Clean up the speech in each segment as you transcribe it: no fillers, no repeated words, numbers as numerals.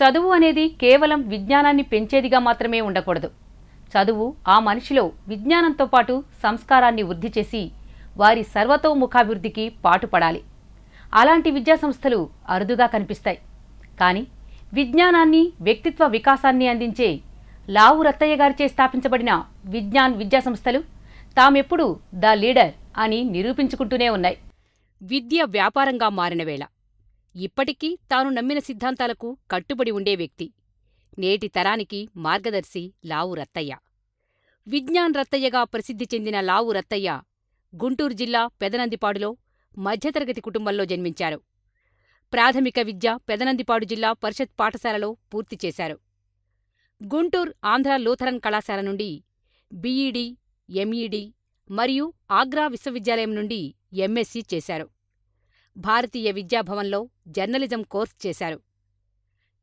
చదువు అనేది కేవలం విజ్ఞానాన్ని పెంచేదిగా మాత్రమే ఉండకూడదు. చదువు ఆ మనిషిలో విజ్ఞానంతో పాటు సంస్కారాన్ని వృద్ధి చేసి వారి సర్వతోముఖాభివృద్ధికి పాటుపడాలి. అలాంటి విద్యాసంస్థలు అరుదుగా కనిపిస్తాయి. కానీ విజ్ఞానాన్ని, వ్యక్తిత్వ వికాసాన్ని అందించే లావు రత్తయ్య గారిచే స్థాపించబడిన విజ్ఞాన్ విద్యాసంస్థలు తామెప్పుడు ద లీడర్ అని నిరూపించుకుంటూనే ఉన్నాయి. విద్య వ్యాపారంగా మారిన వేళ ఇప్పటికీ తాను నమ్మిన సిద్ధాంతాలకు కట్టుబడి ఉండే వ్యక్తి, నేటి తరానికి మార్గదర్శి లావు రత్తయ్య. విజ్ఞాన్ రత్తయ్యగా ప్రసిద్ధి చెందిన లావు రత్తయ్య గుంటూరు జిల్లా పెదనందిపాడులో మధ్యతరగతి కుటుంబంలో జన్మించారు. ప్రాథమిక విద్య పెదనందిపాడు జిల్లా పరిషత్ పాఠశాలలో పూర్తి చేశారు. గుంటూరు ఆంధ్ర లూథరన్ కళాశాల నుండి బీఈడీ, ఎంఈడీ మరియు ఆగ్రా విశ్వవిద్యాలయం నుండి ఎంఎస్సీ చేశారు. భారతీయ విద్యాభవన్లో జర్నలిజం కోర్స్ చేశారు.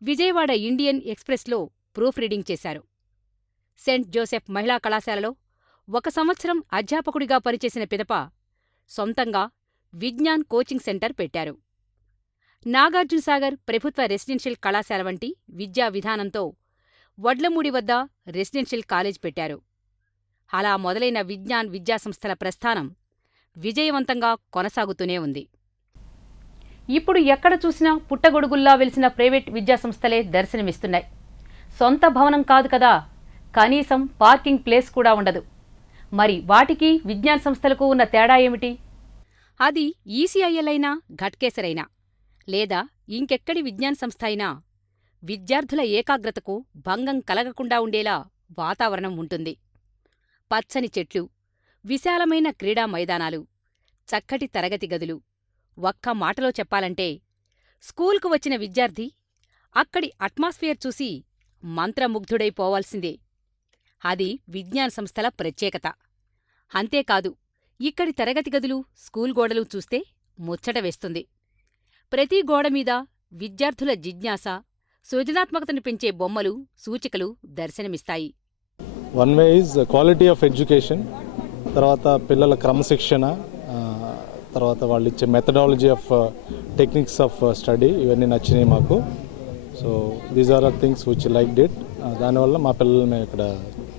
విజయవాడ ఇండియన్ ఎక్స్‌ప్రెస్‌లో ప్రూఫ్ రీడింగ్ చేశారు. సెయింట్ జోసెఫ్ మహిళా కళాశాలలో 1 సంవత్సరం అధ్యాపకుడిగా పనిచేసిన పిదప సొంతంగా విజ్ఞాన్ కోచింగ్ సెంటర్ పెట్టారు. నాగార్జునసాగర్ ప్రభుత్వ రెసిడెన్షియల్ కళాశాల వంటి విద్యా విధానంతో వడ్లమూడి వద్ద రెసిడెన్షియల్ కాలేజ్ పెట్టారు. అలా మొదలైన విజ్ఞాన్ విద్యాసంస్థల ప్రస్థానం విజయవంతంగా కొనసాగుతూనే ఉంది. ఇప్పుడు ఎక్కడ చూసినా పుట్టగొడుగుల్లా వెలిసిన ప్రైవేట్ విద్యాసంస్థలే దర్శనమిస్తున్నాయి. సొంత భవనం కాదు కదా, కనీసం పార్కింగ్ ప్లేస్ కూడా ఉండదు. మరి వాటికి విజ్ఞాన సంస్థలకు ఉన్న తేడా ఏమిటి? అది ఈసీఐఎల్ అయినా, ఘట్కేసర్ అయినా, లేదా ఇంకెక్కడి విజ్ఞాన సంస్థ అయినా విద్యార్థుల ఏకాగ్రతకు భంగం కలగకుండా ఉండేలా వాతావరణం ఉంటుంది. పచ్చని చెట్లు, విశాలమైన క్రీడా మైదానాలు, చక్కటి తరగతి గదులు. ఒక్క మాటలో చెప్పాలంటే స్కూల్కు వచ్చిన విద్యార్థి అక్కడి అట్మాస్ఫియర్ చూసి మంత్రముగ్ధుడైపోవాల్సిందే. అది విజ్ఞాన సంస్థల ప్రత్యేకత. అంతేకాదు, ఇక్కడి తరగతి గదులు, స్కూల్ గోడలు చూస్తే ముచ్చట వేస్తుంది. ప్రతి గోడమీద విద్యార్థుల జిజ్ఞాస, సృజనాత్మకతను పెంచే బొమ్మలు, సూచికలు దర్శనమిస్తాయి. One way is quality of education, తర్వాత పిల్లల క్రమశిక్షణ, తర్వాత వాళ్ళు ఇచ్చే methodology of techniques of study, ఇవన్నీ నచ్చినాయి మాకు. So these are things which liked it. దానివల్ల మా పిల్లల్ని మేము ఇక్కడ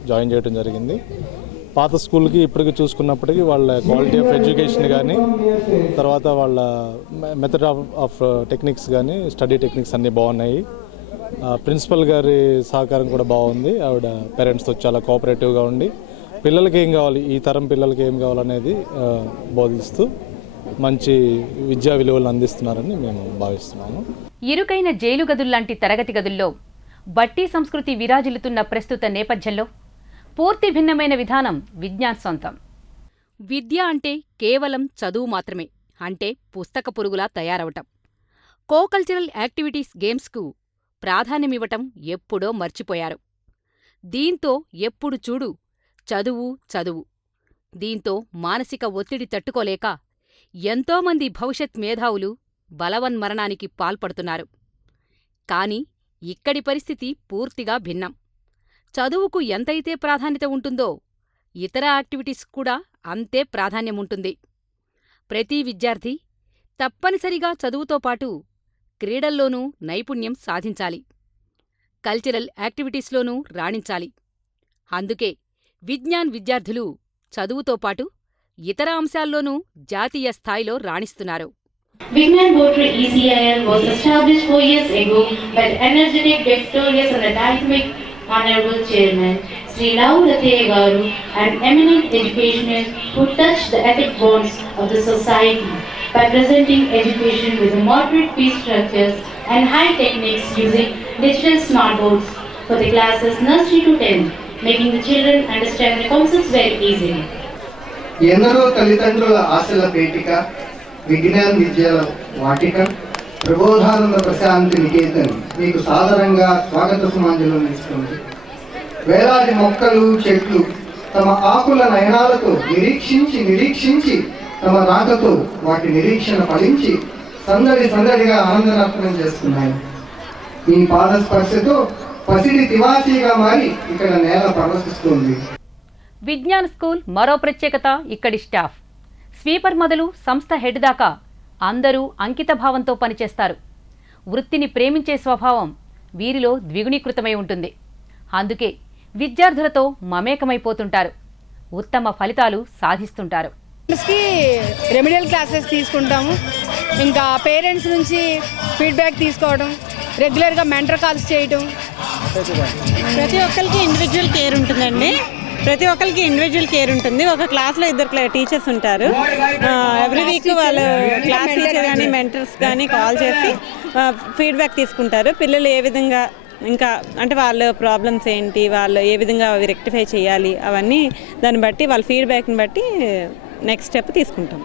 జాయిన్ చేయడం జరిగింది. పాత స్కూల్కి ఇప్పటికి చూసుకున్నప్పటికీ వాళ్ళ క్వాలిటీ ఆఫ్ ఎడ్యుకేషన్ కానీ, తర్వాత వాళ్ళ మెథడ్ ఆఫ్ టెక్నిక్స్ కానీ, స్టడీ టెక్నిక్స్ అన్నీ బాగున్నాయి. ప్రిన్సిపల్ గారి సహకారం కూడా బాగుంది. ఆవిడ పేరెంట్స్తో చాలా కోఆపరేటివ్గా ఉండి పిల్లలకి ఏం కావాలి, ఈ తరం పిల్లలకి ఏం కావాలనేది బోధిస్తూ మంచి విద్యా విలువలు అందిస్తున్నారని మేము భావిస్తున్నాము. ఇరుకైన జైలు గదుల్లాంటి తరగతి గదుల్లో బట్టీ సంస్కృతి విరాజిల్లుతున్న ప్రస్తుత నేపథ్యంలో పూర్తి భిన్నమైన విధానం విజ్ఞాన్ సొంతం. విద్య అంటే కేవలం చదువు మాత్రమే, అంటే పుస్తక పురుగులా తయారవటం. కోకల్చరల్ యాక్టివిటీస్, గేమ్స్కు ప్రాధాన్యమివ్వటం ఎప్పుడో మర్చిపోయారు. దీంతో ఎప్పుడు చూడు చదువు చదువు. దీంతో మానసిక ఒత్తిడి తట్టుకోలేక ఎంతోమంది భవిష్యత్ మేధావులు బలవన్మరణానికి పాల్పడుతున్నారు. కాని ఇక్కడి పరిస్థితి పూర్తిగా భిన్నం. చదువుకు ఎంతైతే ప్రాధాన్యత ఉంటుందో ఇతర యాక్టివిటీస్ కూడా అంతే ప్రాధాన్యముంటుంది. ప్రతి విద్యార్థి తప్పనిసరిగా చదువుతో పాటు క్రీడల్లోనూ నైపుణ్యం సాధించాలి, కల్చరల్ యాక్టివిటీస్లోనూ రాణించాలి. అందుకే విజ్ఞాన్ విద్యార్థులు చదువుతో పాటు ఇతర అంశాల్లోనూ జాతీయ స్థాయిలో రాణిస్తున్నారు. Vignan Botry ECIL was established 4 years ago by the energetic, victorious and the dynamic Honorable Chairman Sri Lavu Rattaya Garu, an eminent educationist who touched the ethic bonds of the society by presenting education with moderate fee structures and high techniques using digital smart boards for the classes nursery to 10th, making the children understand the concepts very easily. ఎందరో తల్లిదండ్రుల ఆశల పేటిక విజ్ఞాన విద్యల వాటిక ప్రబోధానంద ప్రశాంతి నికేతన్ మీకు సాదరంగా స్వాగత సుమాంజలు ఇస్తుంది. వేలాది మొక్కలు, చెట్లు తమ ఆకుల నయనాలతో నిరీక్షించి తమ రాకతో వాటి నిరీక్షణ ఫలించి సందడిగా ఆనందనాత్మకం చేస్తున్నాయి. ఈ పాదస్పర్శతో పసిడి తివాసీగా మారి ఇక్కడ నేల పరవశిస్తుంది. విజ్ఞాన్ స్కూల్ మరో ప్రత్యేకత ఇక్కడి స్టాఫ్. స్వీపర్ మొదలు సంస్థ హెడ్ దాకా అందరూ అంకితభావంతో పనిచేస్తారు. వృత్తిని ప్రేమించే స్వభావం వీరిలో ద్విగుణీకృతమై ఉంటుంది. అందుకే విద్యార్థులతో మమేకమైపోతుంటారు, ఉత్తమ ఫలితాలు సాధిస్తుంటారు. రెమెడియల్ క్లాసెస్ తీసుకుంటాము, ఇంకా పేరెంట్స్ నుంచి ఫీడ్బ్యాక్ తీసుకోవడం, రెగ్యులర్గా మెంటర్ కాల్స్ చేయడం. ప్రతి ఒక్కరికి ఇండివిజువల్ కేర్ ఉంటుందండి. ఒక క్లాస్లో 2 టీచర్స్ ఉంటారు. ఎవ్రీ వీక్ వాళ్ళు క్లాస్ టీచర్ కానీ మెంటర్స్ కానీ కాల్ చేసి ఫీడ్బ్యాక్ తీసుకుంటారు. పిల్లలు ఏ విధంగా ఇంకా అంటే వాళ్ళ ప్రాబ్లమ్స్ ఏంటి, వాళ్ళు ఏ విధంగా అవి రెక్టిఫై చేయాలి, అవన్నీ దాన్ని బట్టి వాళ్ళ ఫీడ్బ్యాక్ని బట్టి నెక్స్ట్ స్టెప్ తీసుకుంటాం.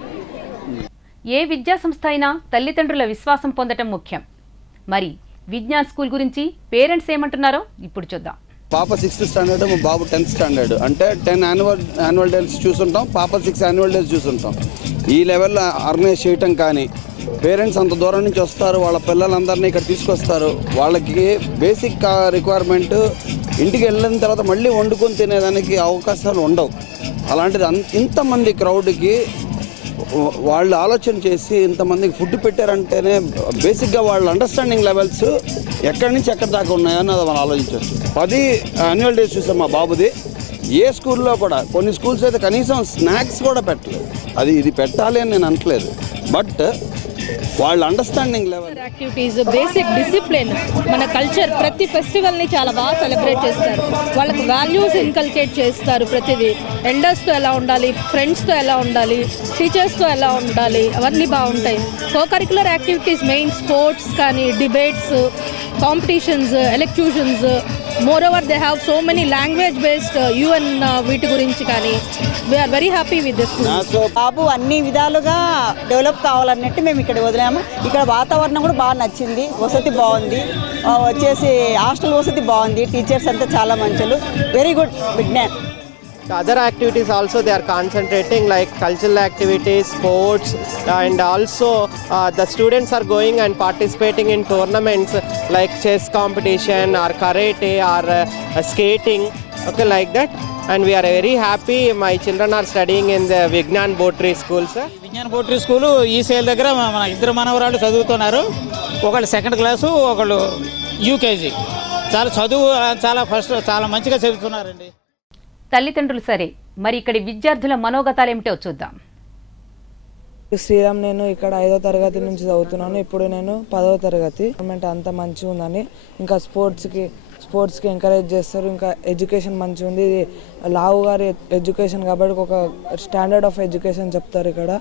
ఏ విద్యా సంస్థ అయినా తల్లిదండ్రుల విశ్వాసం పొందటం ముఖ్యం. మరి విజ్ఞాన్ స్కూల్ గురించి పేరెంట్స్ ఏమంటున్నారో ఇప్పుడు చూద్దాం. పాప 6th స్టాండర్డ్, మా బాబు 10th స్టాండర్డ్. అంటే 10 యాన్యువల్ డేస్ చూసుంటాం, పాప 6 యాన్యువల్ డేస్ చూసుంటాం. ఈ లెవెల్లో ఆర్గనైజ్ చేయటం కానీ, పేరెంట్స్ అంత దూరం నుంచి వస్తారు, వాళ్ళ పిల్లలందరినీ ఇక్కడ తీసుకొస్తారు. వాళ్ళకి బేసిక్ రిక్వైర్మెంట్ ఇంటికి వెళ్ళిన తర్వాత మళ్ళీ వండుకొని తినేదానికి అవకాశాలు ఉండవు. అలాంటిది ఇంతమంది క్రౌడ్కి వాళ్ళు ఆలోచన చేసి ఇంతమందికి ఫుడ్ పెట్టారంటేనే బేసిక్గా వాళ్ళ అండర్స్టాండింగ్ లెవెల్స్ ఎక్కడి నుంచి ఎక్కడి దాకా ఉన్నాయని అది మనం ఆలోచించవచ్చు. 10 యాన్యువల్ డేస్ చూసాం మా బాబుది. ఏ స్కూల్లో కూడా, కొన్ని స్కూల్స్ అయితే కనీసం స్నాక్స్ కూడా పెట్టలేదు. ఇది పెట్టాలి అని నేను అనట్లేదు, బట్ వాళ్ళ understanding level. Activities, basic discipline, మన కల్చర్, ప్రతి ఫెస్టివల్ని చాలా బాగా సెలబ్రేట్ చేస్తారు. వాళ్ళకి వాల్యూస్ ఇన్కల్కేట్ చేస్తారు. ప్రతిదీ ఎల్డర్స్తో ఎలా ఉండాలి, ఫ్రెండ్స్తో ఎలా ఉండాలి, టీచర్స్తో ఎలా ఉండాలి, అవన్నీ బాగుంటాయి. Co curricular activities, main sports కానీ, debates, competitions, elocutions. Moreover they have so many language based UN వీటి గురించి కానీ. We are very happy with this school. బాబు అన్ని విధాలుగా డెవలప్ కావాలన్నట్టు మేము ఇక్కడ వదిలాము. ఇక్కడ వాతావరణం కూడా బాగా నచ్చింది, వసతి బాగుంది, వచ్చేసి హాస్టల్ వసతి బాగుంది, టీచర్స్ అంతా చాలా మంచులు. Very good Vignan. Other activities also they are concentrating, like cultural activities, sports, and also the students are going and participating in tournaments like chess competition or karate or skating, okay, like that. And we are very happy. My children are studying in the Vignan Botri school, sir. Vignan Botri school ఈ సేల్ దగ్గర మన 2 మనవరాళ్ళు చదువుతున్నారు. ఒకళ్ళు 2nd class, ఒకళ్ళు UKG. చాలా మంచిగా చదువుతున్నారండి. తల్లిదండ్రులు సరే, మరి ఇక్కడి విద్యార్థుల మనోగతాలేమిటో చూద్దాం. శ్రీరామ్, నేను ఇక్కడ 5వ తరగతి నుంచి చదువుతున్నాను. ఇప్పుడు నేను 10వ తరగతి. గవర్నమెంట్ అంత మంచిగా ఉందని, ఇంకా స్పోర్ట్స్కి ఎంకరేజ్ చేస్తారు. ఇంకా ఎడ్యుకేషన్ మంచిగా ఉంది. లావు గారి ఎడ్యుకేషన్ కాబట్టి ఒక స్టాండర్డ్ ఆఫ్ ఎడ్యుకేషన్ చెప్తారు ఇక్కడ.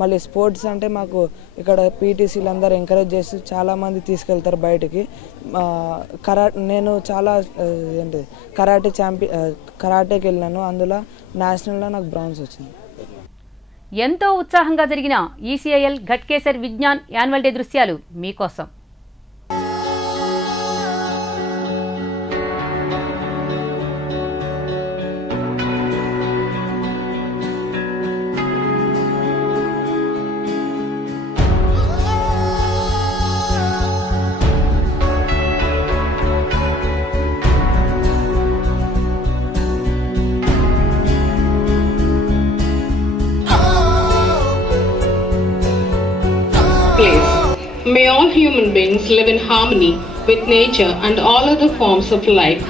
మళ్ళీ స్పోర్ట్స్ అంటే మాకు ఇక్కడ పీటీసీలు అందరూ ఎంకరేజ్ చేసి చాలామంది తీసుకెళ్తారు బయటికి. నేను చాలా కరాటేకి వెళ్ళినాను. అందులో నేషనల్లో నాకు బ్రాంజ్ వచ్చింది. ఎంతో ఉత్సాహంగా జరిగిన ECIL Ghatkesar Vignan annual day దృశ్యాలు మీకోసం. May all human beings live in harmony with nature and all other forms of life.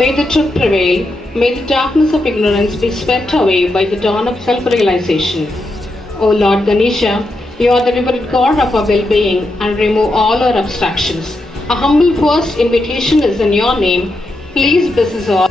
May the truth prevail. May the darkness of ignorance be swept away by the dawn of self-realization. O Lord Ganesha, you are the revered God of our well-being and remove all our obstructions. A humble first invitation is in your name. Please bless us all.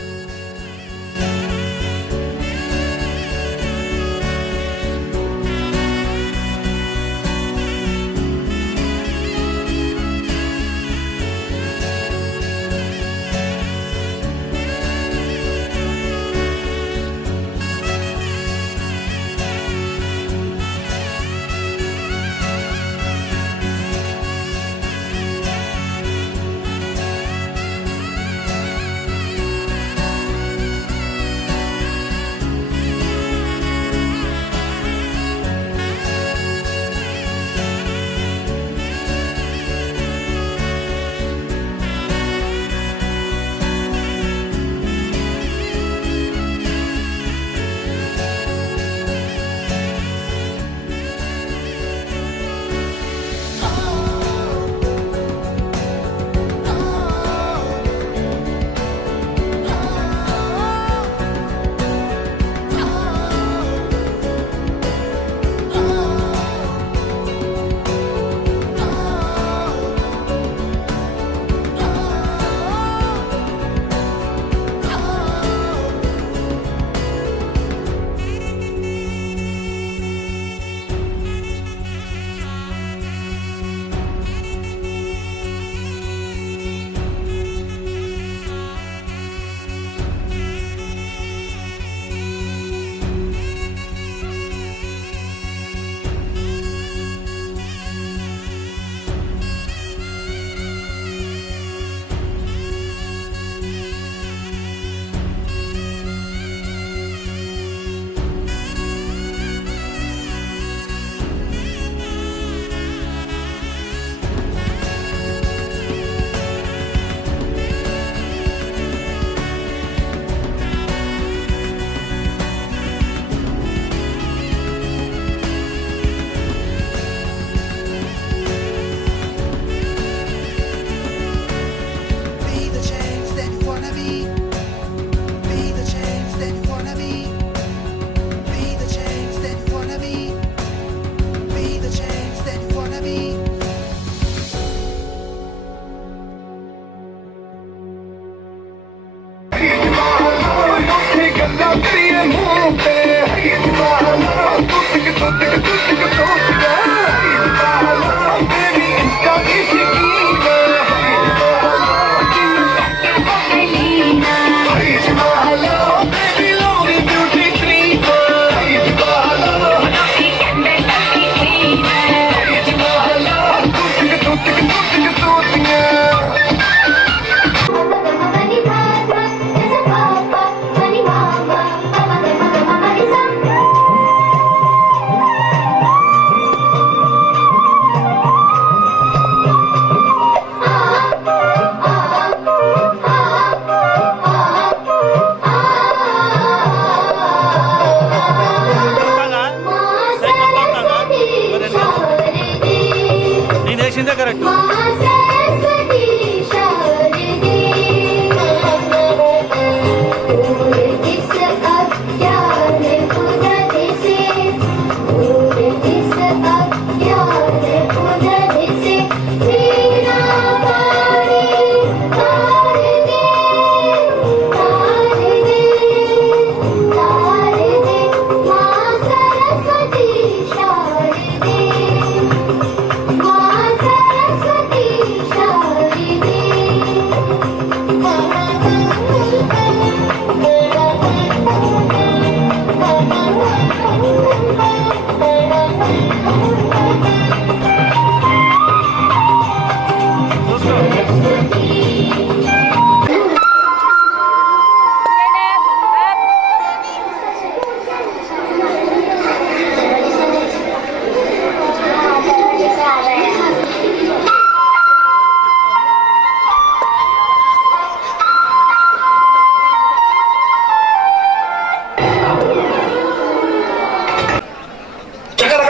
చెప్పిందే correct.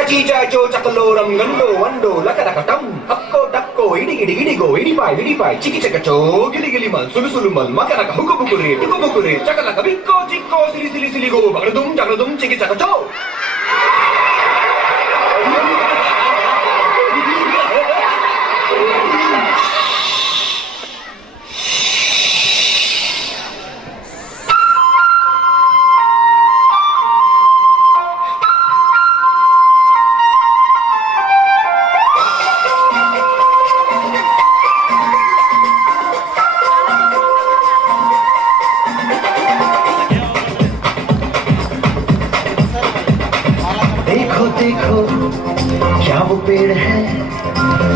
చీచాచో చకలోరం గండో వండో లకలకటం హక్కో టక్కో ఇడిగిడి ఇడిగో ఇడిపాయ్ విడిపాయ్ చికిచకచో గిలిగిలి మల్ సులుసులు మల్ మకరక హుకుబుకురే టుకుబుకురే చకలక బిక్కో చిక్కో సిలి సిలి సిలిగో బగడుదుం జగడుదుం చికిచకచో. देखो क्या वो पेड़ है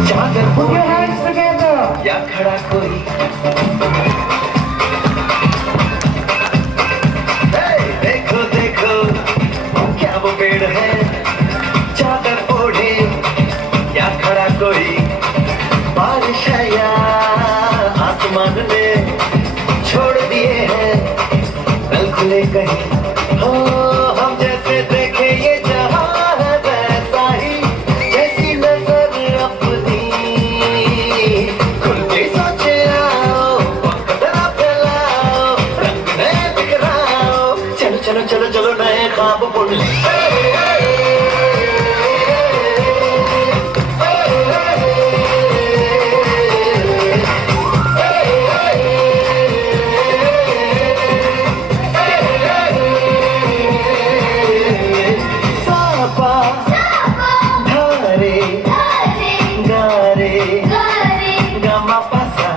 जाकर या खड़ा कोई देखो देखो क्या वो पेड़ है चादर ओढ़े या खड़ा कोई बारिश है या आसमान ने छोड़ दिए हैं नल खुले कहीं हो हम जैसे देखे ये चलो चलो नए ख्वाब बुन ले. सापा धारे गारे गमा पसा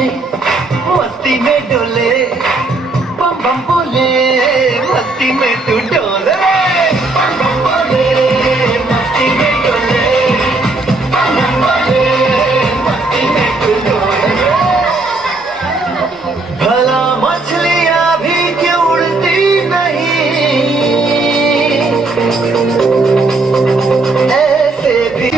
मस्ती में डोले बम बम बोले मस्ती में तू डोले बम बम बोले मस्ती में डोले बम बम बोले मस्ती में तू डोले. भला मछलियां भी क्यों उड़ती नहीं ऐसे भी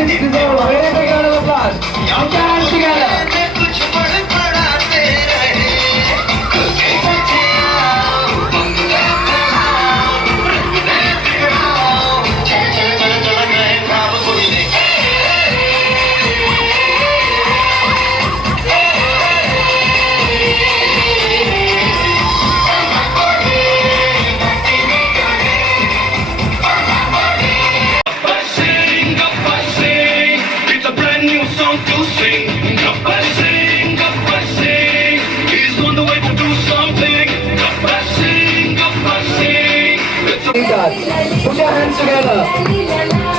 Put your hands together.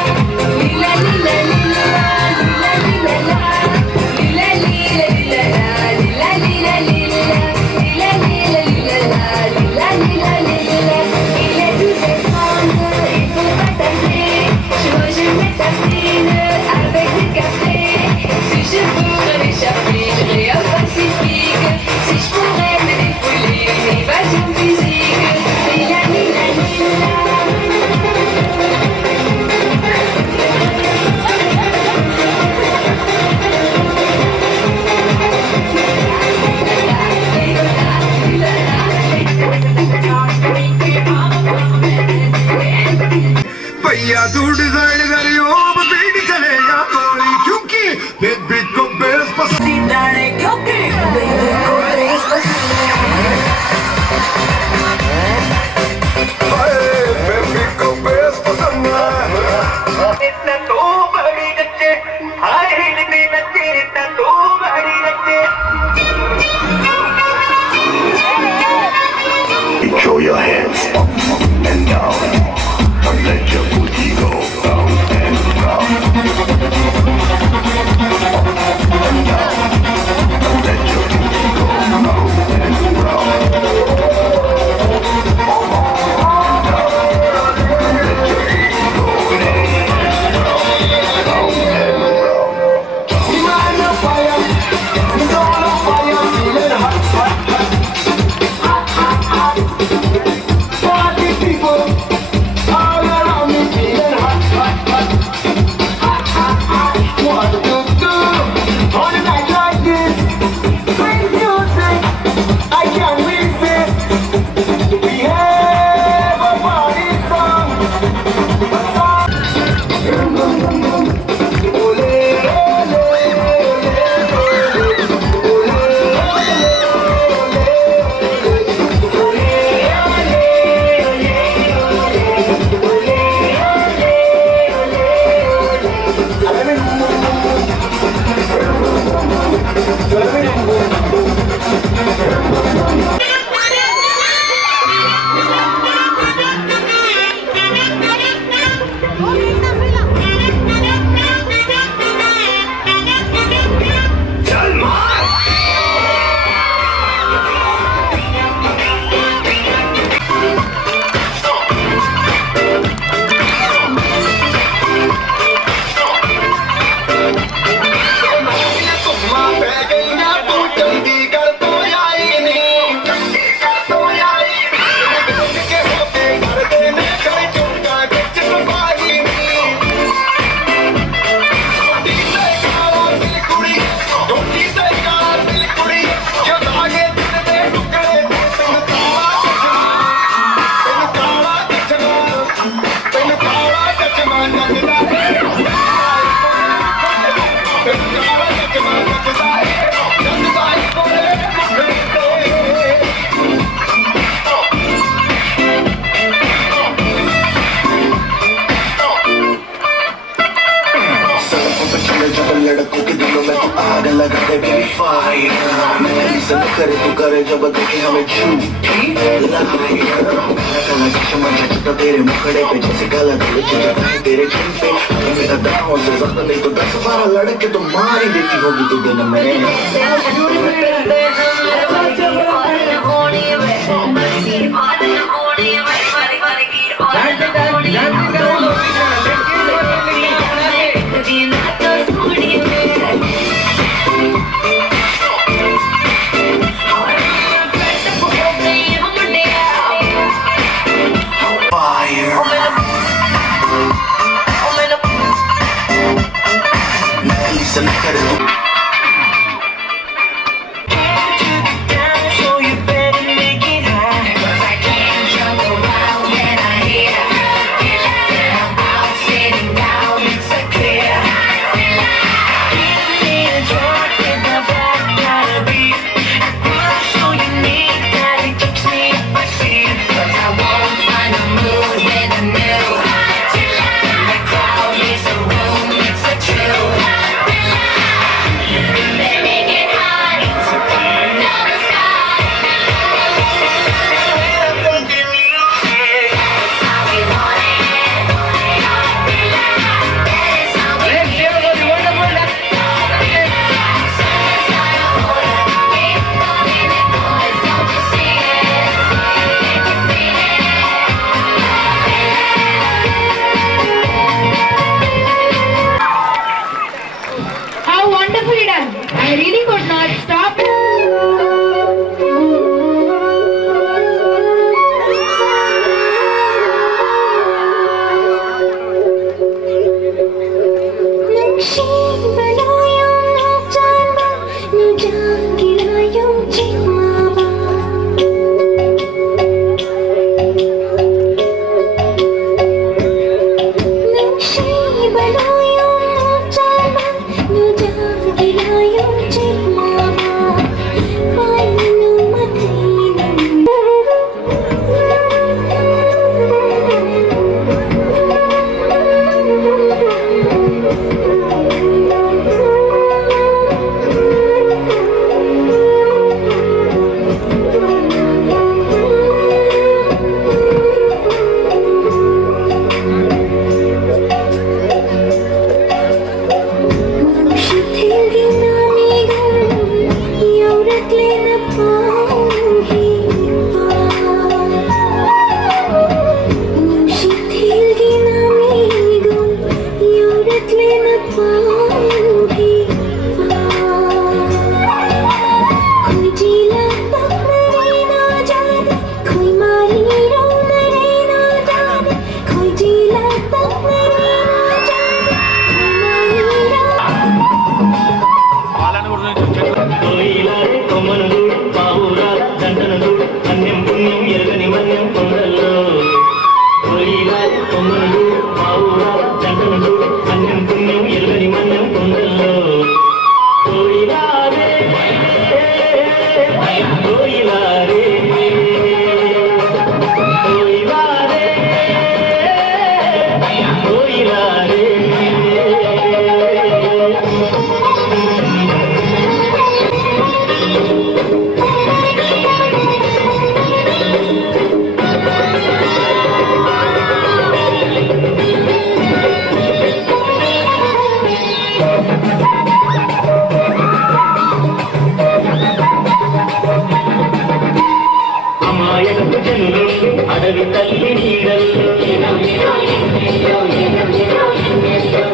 करे तू करे जब देखे हमें झूठी काला चश्मा जचता तेरे मुखड़े पे जैसे काला दिल जचता है तेरे चिन पे तुम्हें अदाओं से ज्यादा नहीं तो 10-12 लड़के तो मार ही देती होगी तू दिन में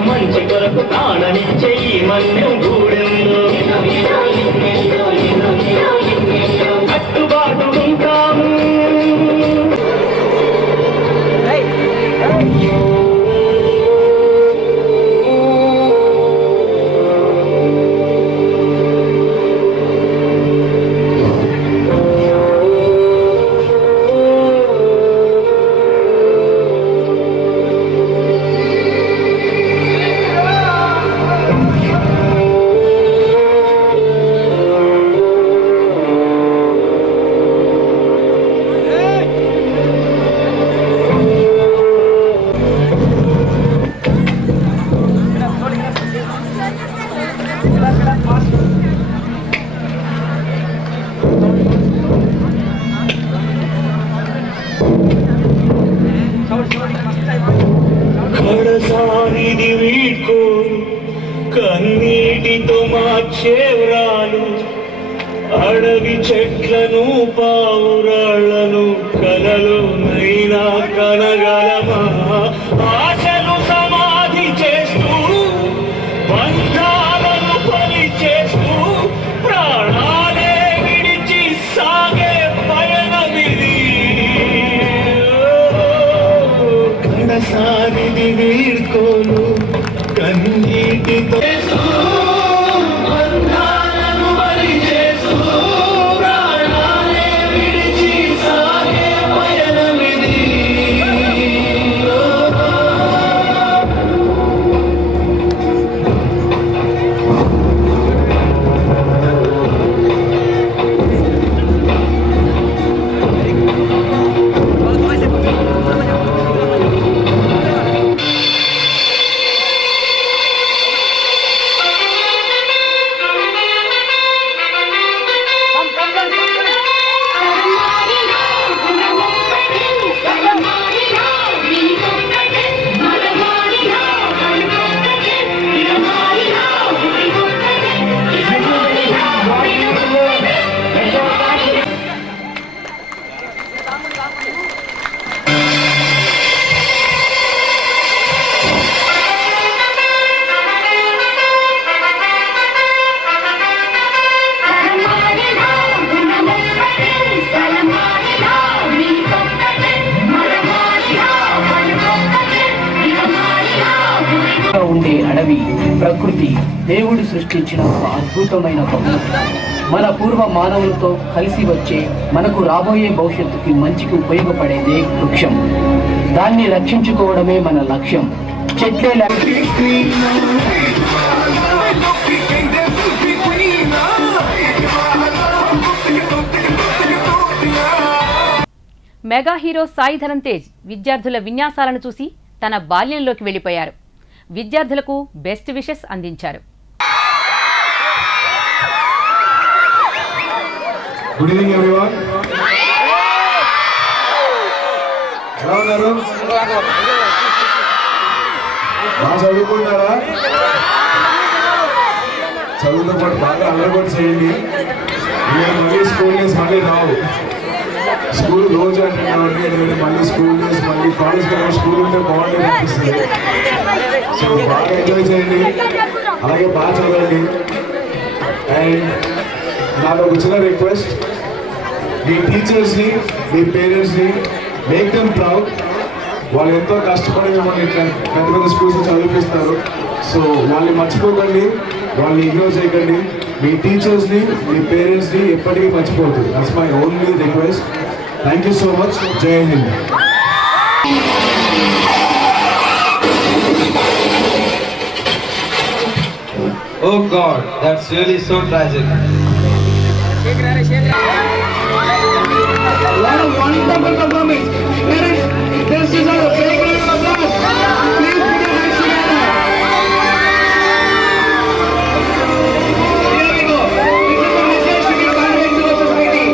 మంచి కొరకు ప్రాణమిచ్చే ఈ మన్యం గూడెంలో కట్టుబాటు ఉంటాము. శేవ్రాలు అడవి చెట్లను పావురాళ్లను కలలోనైనా కనగలమా ఆశను సమాధి చేస్తూ బంధాలను బలి చేస్తూ ప్రాణాలే విడిచి సాగే పయనమిది కడసానిది వీడ్కోలు కన్నీటితో ఉండే అడవి ప్రకృతి దేవుడు సృష్టించిన ఒక అద్భుతమైన బహుమతి. మన పూర్వ మానవులతో కలిసి వచ్చే మనకు రాబోయే భవిష్యత్తుకి మంచికి ఉపయోగపడేదే వృక్షం. దాన్ని రక్షించుకోవడమే మన లక్ష్యం. చెట్లే మెగా హీరో సాయి ధరమ్ తేజ్ విద్యార్థుల విన్యాసాలను చూసి తన బాల్యంలోకి వెళ్లిపోయారు. విద్యార్థులకు బెస్ట్ విషెస్ అందించారు. Good evening everyone. ఎలా ఉన్నారు? బాగా చదువుకుంటారా? చదువుతో పాటు బాగా అల్లరి కూడా చేయండి. మళ్ళీ స్కూల్ డేస్ మళ్ళీ రావు. స్కూల్ రోజు అంటే కాబట్టి ఎందుకంటే మళ్ళీ స్కూల్ డేస్ మళ్ళీ కాలేజ్ కానీ స్కూల్ ఉంటే బాగుంటుంది అనిపిస్తుంది. సో బాగా ఎంజాయ్ చేయండి, అలాగే బాగా చదవండి. అండ్ నాది ఒక చిన్న రిక్వెస్ట్, మీ టీచర్స్ని మీ పేరెంట్స్ని మేక్ దెమ్ ప్రౌడ్. వాళ్ళు ఎంతో కష్టపడి మిమ్మల్ని పెద్ద పెద్ద స్కూల్స్ చదివిపిస్తారు. సో వాళ్ళని మర్చిపోకండి, వాళ్ళని ఇగ్నోర్ చేయకండి. మీ టీచర్స్ని మీ పేరెంట్స్ని ఎప్పటికీ మర్చిపోవద్దు. That's my only request. Thank you so much. జై Hind. Oh God, that's really so tragic. What a wonderful performance. Parents, this is our playground of applause. Please put your hands together. Here we go. This is a message to give back to the society.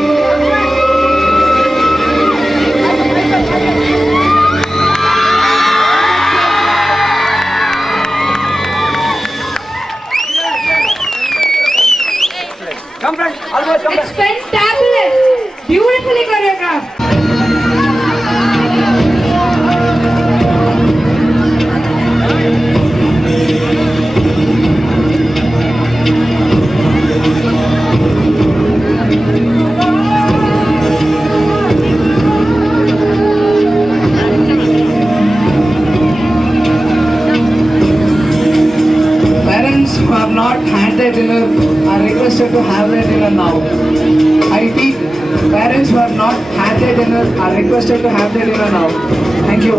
Come friends, almost come. It's fantabulous. Beautifully choreographed. Parents who have not had their dinner are requested to have their dinner now. I repeat, parents who have not had their dinner are requested to have their dinner now. Thank you.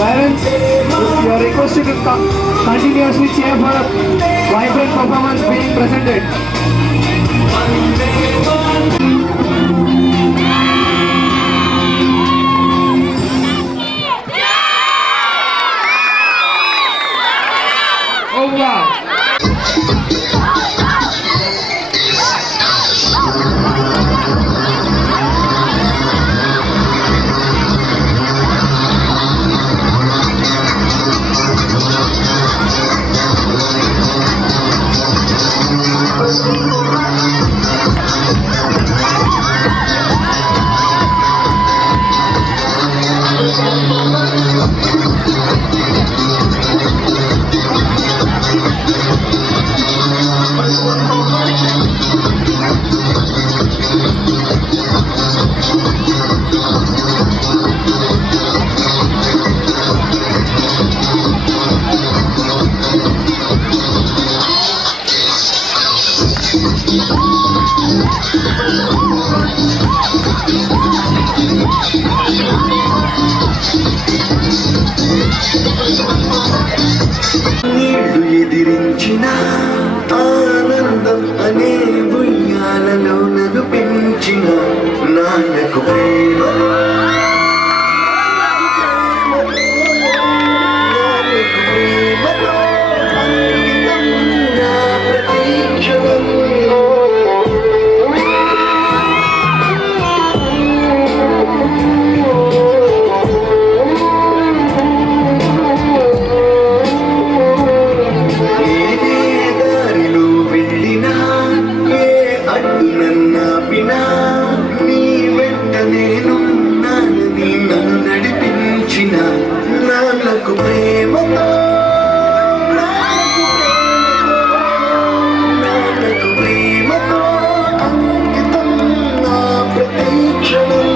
Parents, you are requested to continuously cheer for a vibrant performance being presented. నీళ్లు ఎదిరించిన ఆనందం అనే ఉయ్యాలలో నన్ను పెంచిన నాన్నకు ప్రేమలో అంకితం నా ప్రతీక్షణం. నాన్నకు ప్రేమతో అంకితం నా ప్రతీక్షణం.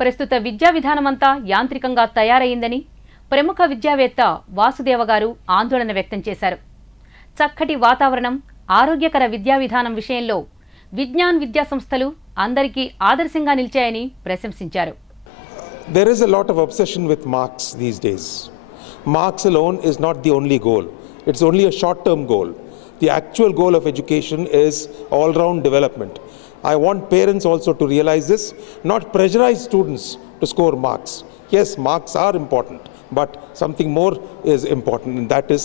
ప్రస్తుత విద్యా విధానమంతా యాంత్రికంగా తయారయ్యిందని ప్రముఖ విద్యావేత్త వాసుదేవ గారు ఆందోళన వ్యక్తం చేశారు. చక్కటి వాతావరణం, ఆరోగ్యకర విద్యా విధానం విషయంలో విజ్ఞాన్ విద్యా సంస్థలు అందరికీ ఆదర్శంగా నిలిచాయని ప్రశంసించారు. There is a lot of obsession with marks these days. Marks alone is not the only goal. It's only a short-term goal. The actual goal of education is all-round development. I want parents also to realize this, not pressurize students to score marks. Yes, marks are important, but something more is important, and that is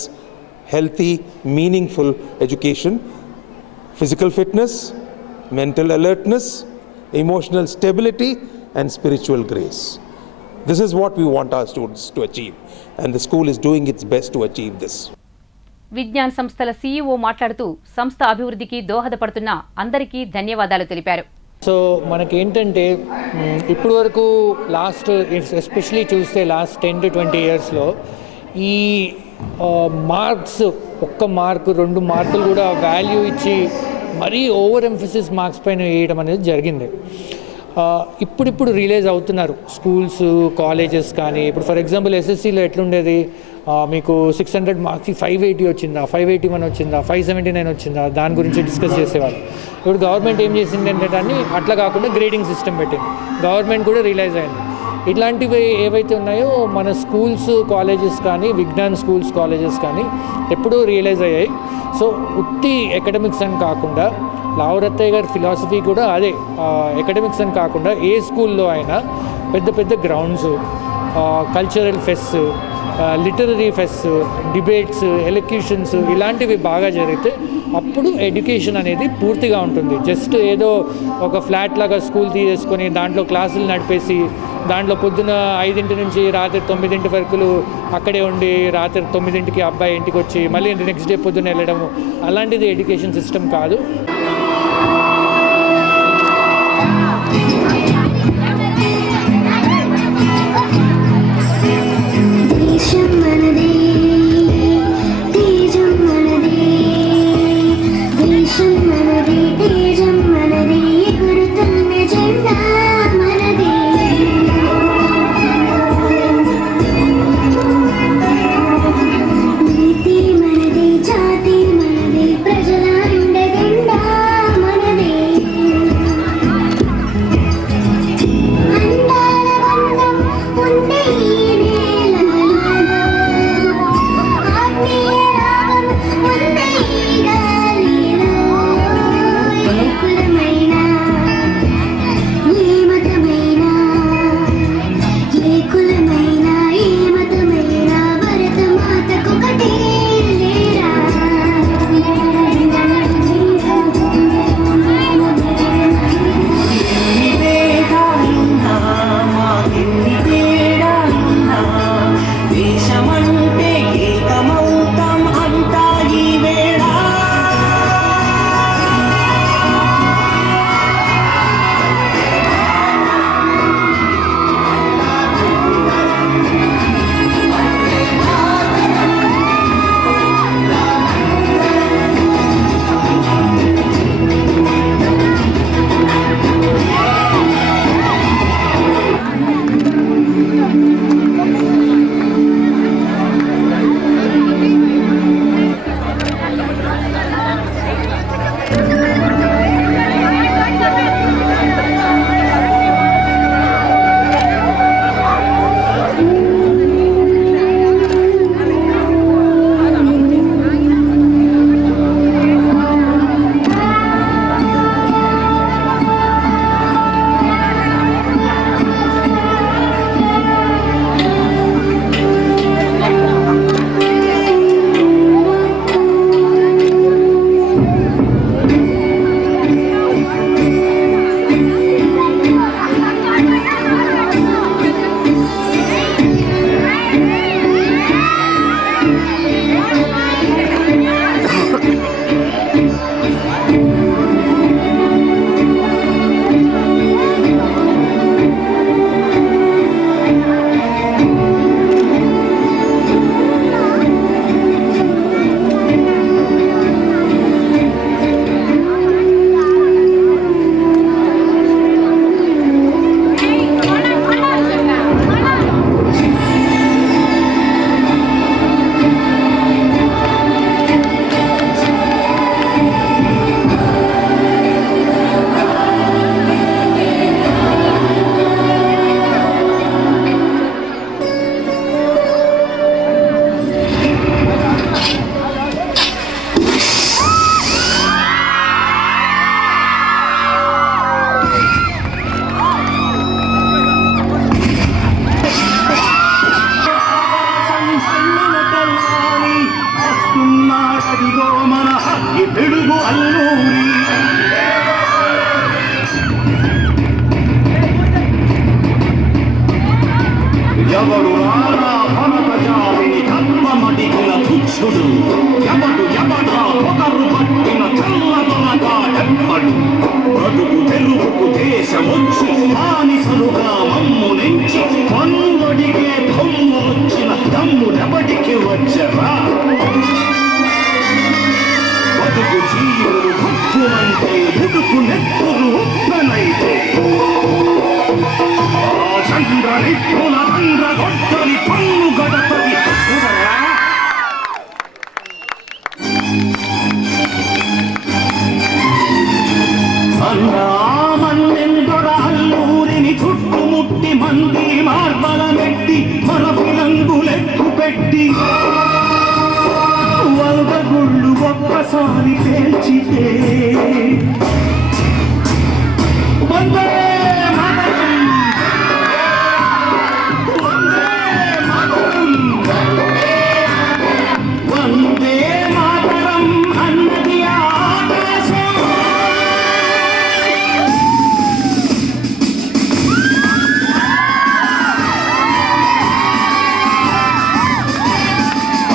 healthy, meaningful education, physical fitness, mental alertness, emotional stability, and spiritual grace. This is what we want our students to achieve, and the school is doing its best to achieve this. Vignan సంస్థల CEO మాట్లాడుతూ సంస్థ అభివృద్ధికి దోహదపడుతున్న అందరికీ ధన్యవాదాలు తెలిపారు. So మనకేంటంటే ఇప్పుడు వరకు లాస్ట్ ఎస్పెషలీ చూస్తే లాస్ట్ 10 to 20 yearsలో ఈ మార్క్స్, ఒక్క మార్కు 2 మార్కులు కూడా వాల్యూ ఇచ్చి మరీ ఓవర్ ఎంఫసిస్ మార్క్స్ పైన వేయడం అనేది జరిగింది. ఇప్పుడిప్పుడు రియలైజ్ అవుతున్నారు స్కూల్స్, కాలేజెస్ కానీ. ఇప్పుడు ఫర్ ఎగ్జాంపుల్ ఎస్ఎస్సిలో ఎట్లుండేది, మీకు 600 మార్క్స్కి 580 వచ్చిందా, 581 వచ్చిందా, 579 వచ్చిందా, దాని గురించి డిస్కస్ చేసేవాళ్ళు. ఇప్పుడు గవర్నమెంట్ ఏం చేసింది అంటే అని అట్లా కాకుండా గ్రేడింగ్ సిస్టమ్ పెట్టింది. గవర్నమెంట్ కూడా రియలైజ్ అయింది. ఇట్లాంటివి ఏవైతే ఉన్నాయో మన స్కూల్స్, కాలేజెస్ కానీ, విజ్ఞాన్ స్కూల్స్, కాలేజెస్ కానీ ఎప్పుడూ రియలైజ్ అయ్యాయి. సో ఉత్తి అకాడమిక్స్ అని కాకుండా, లావు రత్తయ్య గారి ఫిలాసఫీ కూడా అదే, అకాడమిక్స్ అని కాకుండా ఏ స్కూల్లో అయినా పెద్ద పెద్ద grounds, cultural fest, literary pest, debates, elocutions ఇలాంటివి బాగా జరిగితే అప్పుడు ఎడ్యుకేషన్ అనేది పూర్తిగా ఉంటుంది. జస్ట్ ఏదో ఒక ఫ్లాట్ లాగా స్కూల్ తీసేసుకొని దాంట్లో క్లాసులు నడిపేసి దాంట్లో పొద్దున 5 నుంచి రాత్రి 9 వరకు అక్కడే ఉండి రాత్రి 9కి అబ్బాయి ఇంటికి వచ్చి మళ్ళీ నెక్స్ట్ డే పొద్దున వెళ్ళడం, అలాంటిది ఎడ్యుకేషన్ సిస్టమ్ కాదు. ఎవడు రారా భరత జాతిని కర్మమడిగిన తుచ్చుడు ఎవడా ఒకరు పట్టిన చల్లదొరగా ఎవ్వడు బ్రతుకు తెరువుకు దేశమొచ్చి బానిసలుగా మమ్ము నుంచి పన్నుడిగే దమ్ము వచ్చిన దమ్ముడెవడికి వచ్చరా వీరులు భక్కుమంటే ఎదుకు నెత్తురు ఉప్పనైతే చంద్రని పుల చంద్ర గొడ్డలి పన్ను గడపది మన్నెందొడ అల్లూరిని చుట్టుముట్టి మంది మార్బలమెట్టి మరపిలంగులెక్కు పెట్టి 100 గుళ్ళు ఒక్కసారి పేల్చితే వందే మాతరం వందే మాతరం వందే మాతరం అన్నది ఆకాశం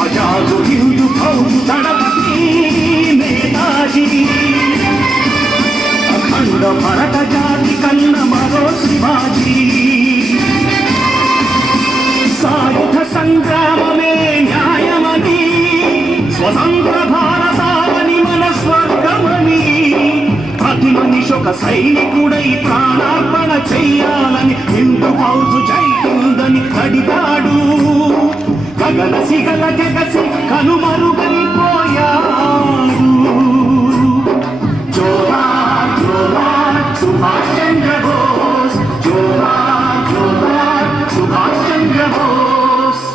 ఆజాదు హిందూ ఫౌజ్ దళపతి నేతాజీ అఖండ భరత జాతి కన్న మరో శివాజీ సాయుధ సంగ్రామమే న్యాయమని స్వతంత్ర భారతావని మన స్వర్గమని ప్రతి మనిషి ఒక సైనికుడై ప్రాణార్పణ చెయ్యాలని హిందూ ఫౌజు జైతుందని కడిగాడు గగన సిగల జగసి కనుమరుగైపోయాడు జోహార్ జోహార్ సుభాష్ చంద్ర బోస్ జోహార్ జోహార్ Subhash Chandra Bose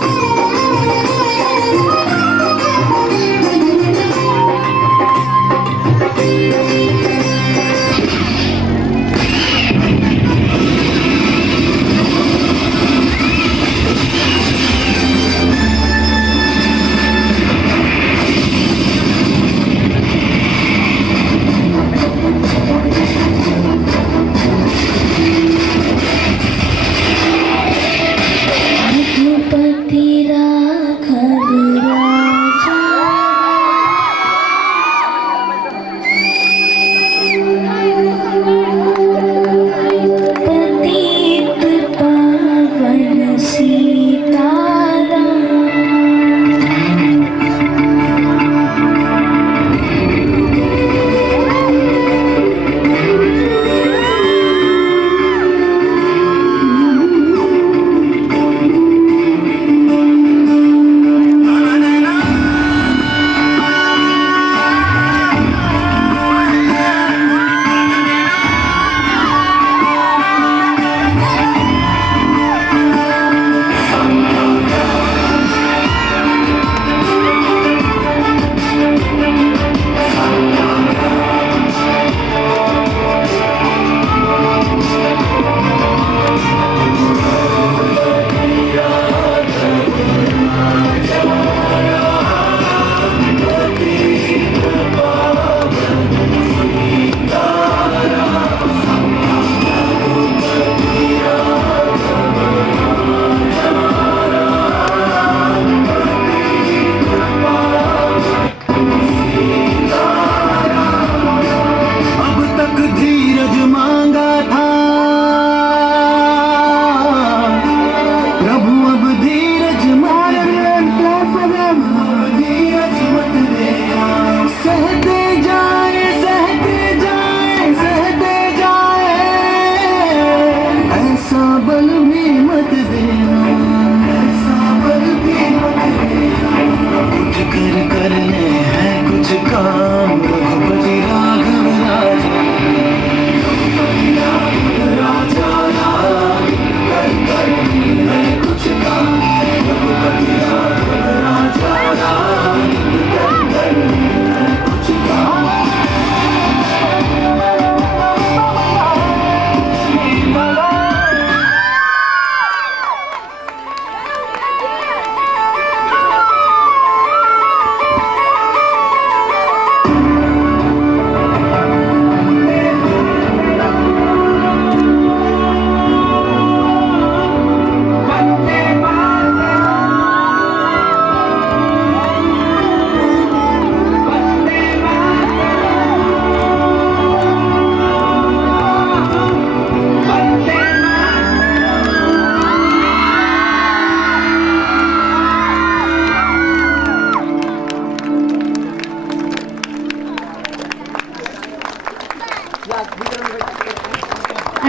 I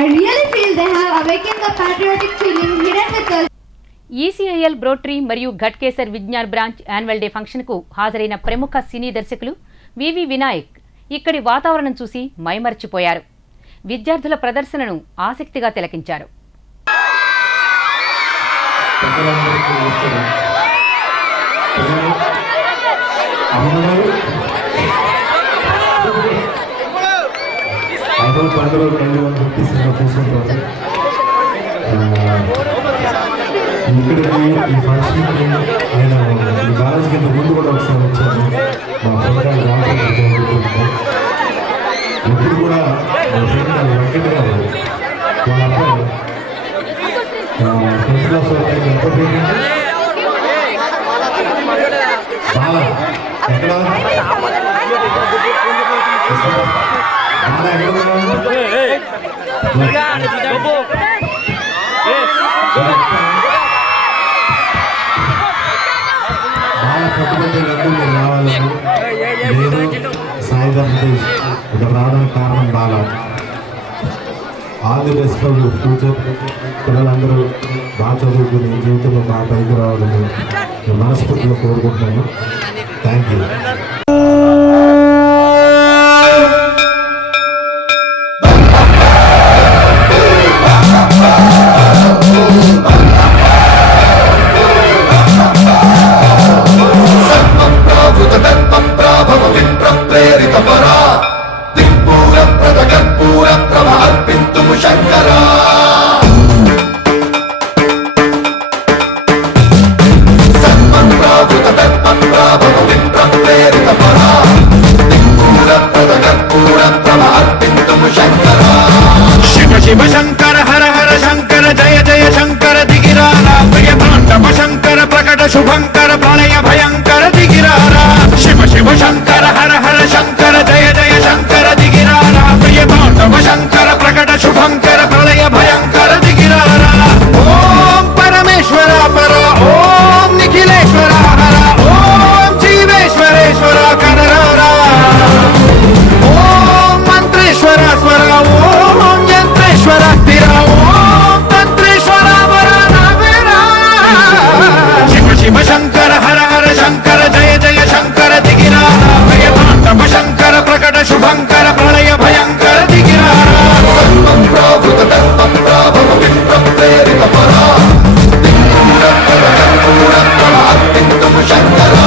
really feel they have awakened the patriotic feeling hidden with us. ECIL బ్రోటరీ మరియు Ghatkesar Vignan branch annual day ఫంక్షన్కు హాజరైన ప్రముఖ సినీ దర్శకులు వివి వినాయక్ ఇక్కడి వాతావరణం చూసి మైమర్చిపోయారు. విద్యార్థుల ప్రదర్శనను ఆసక్తిగా తిలకించారు. ఇక్కడికి ఈ ఫంక్షన్కి ఆయన ఈ కాలేజ్ కింద ముందు కూడా ఒకసారి వచ్చాను. మా ఫ్రెండ్ ఇప్పుడు కూడా మా ఫ్రెండ్ వెంకట గారు వాళ్ళ అబ్బాయి 10th క్లాస్ వరకు ఎంత పేరు బాలా ఎక్కడ బాగా పట్టుబట్టేటప్పుడు మీరు రావాలని నేను సాయిధర్ ఇక్కడ రావడానికి కారణం బాగా all the best for your future. పిల్లలందరూ బాగా చదువుకుని జీవితంలో బాగా పైకి రావాలని నేను మనస్ఫూర్తిగా కోరుకుంటున్నాను. Thank you. శివ శంకర హర హర శంకర జయ జయ శంకర దిగిరారా ప్రియ తాండవ శంకర ప్రకట శుభంకర ప్రళయ భయంకర దిగిరారా శివ శివ శంకర హర హర శంకర జయ జయ శంకర దిగిరారా ప్రియ తాండవ శంకర ప్రకట శుభంకర ప్రళయ భయంకర దిగిరారా. ఓం పరమేశ్వర పర ఓం నిఖిలేశ్వర హర ఓం జీవేశ్వరేశ్వర కనరారా ఓం మంత్రేశ్వర స్వర ఓం యంత్రేశ్వర స్థిర ఓం తంత్రేశ్వర వర నవేరా. శివ శివ శంకర హర హర శంకర జయ జయ శంకర దిగిరారా భయ తాండవ శంకర ప్రకట శుభంకర ప్రళయ భయంకర దిగిరారా. సర్వం ప్రావృత దర్పం ప్రాభవ విప్రప్రేరిత పరా దిక్పూర కర్పూర ప్రభ అర్పింతుము శంకరా.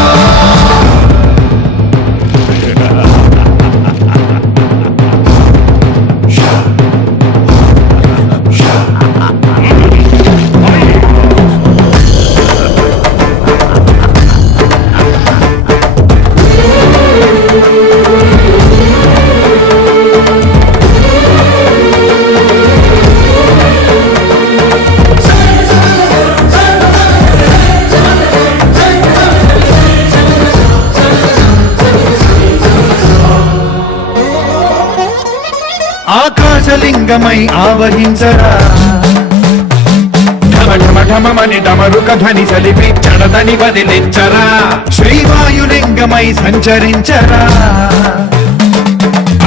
ఆకాశలింగమై ఆవహించరా ఢమఢమఢమని డమరుక ధ్వని సలిపి చడదని వదిలించరా శ్రీవాయులింగమై సంచరించరా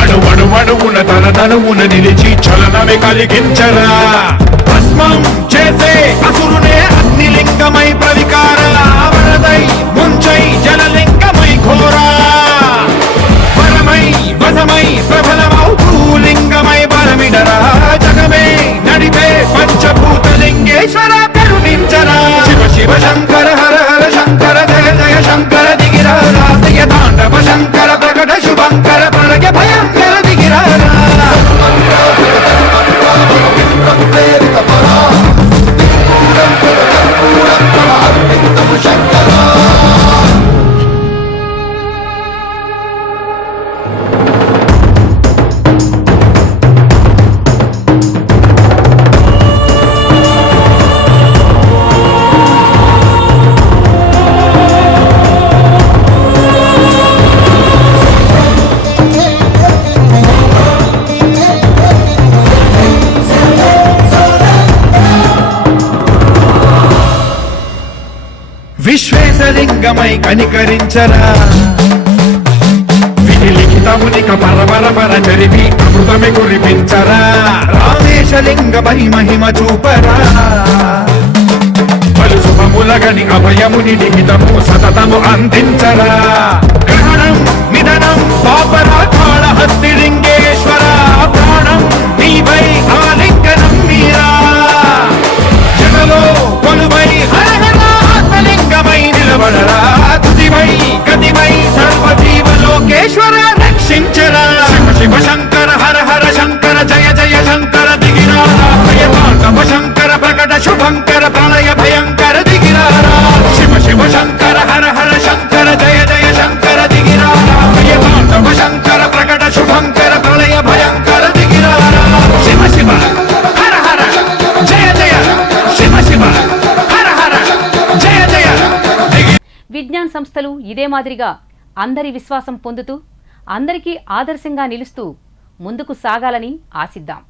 అణువణువున తన తనువున నిలిచి చలనమే కలిగించరా భస్మం చేసే అసురునే అగ్నిలింగమై ప్రవికార వరదై ముంచై జలలింగమై ఘోరా వరమై వసమై ప్రబలమౌతూ లింగమై బలమిడరా జగమే నడిపే పంచభూతలింగేశ్వర కరుణించరా. శివ శివ శంకర హర హర శంకర జయ జయ శంకర దిగిరారా ప్రియ తాండవ శంకర ప్రకట శుభంకర ప్రళయ భయంకర దిగిరారా. విశ్వేశలింగమై కనికరించరా విధి లిఖిత పర్వతమునిక పరపర జరిపి అమృతమి కురిపించరా రామేశలింగ మహిమ చూపరా పలు శుభములగని అభయముని నిహితము సతతము అందించరా గ్రహణం నిధనం పాపరాకాళ హస్తిలింగేశ్వర ప్రాణం నీవై ఆలింగనం మీరా జగలో కొలువై హరహరాత్మలింగమై నిలబడరా తుదివై గతివై సర్వజీవలోకేశ్వర రక్షించరా శివ శివ శంకర హర హర శంకర జయ జయ శంకర దిగిరారా భయతాండవ శంకర ప్రకట శుభంకర ప్రళయ భయంకర దిగిరారా శివ శివ శంకర హర హర శంకర జయ జయ శంకర దిగిరారా భయతాండవ శంకర ప్రకట శుభంకర ప్రళయ భయంకర దిగిరారా శివ శివ హర హర జయ జయ శివ శివ హర హర జయ జయ. విజ్ఞాన్ సంస్థలు ఇదే మాదిరిగా అందరి విశ్వాసం పొందుతూ అందరికీ ఆదర్శంగా నిలుస్తూ ముందుకు సాగాలని ఆశిద్దాం.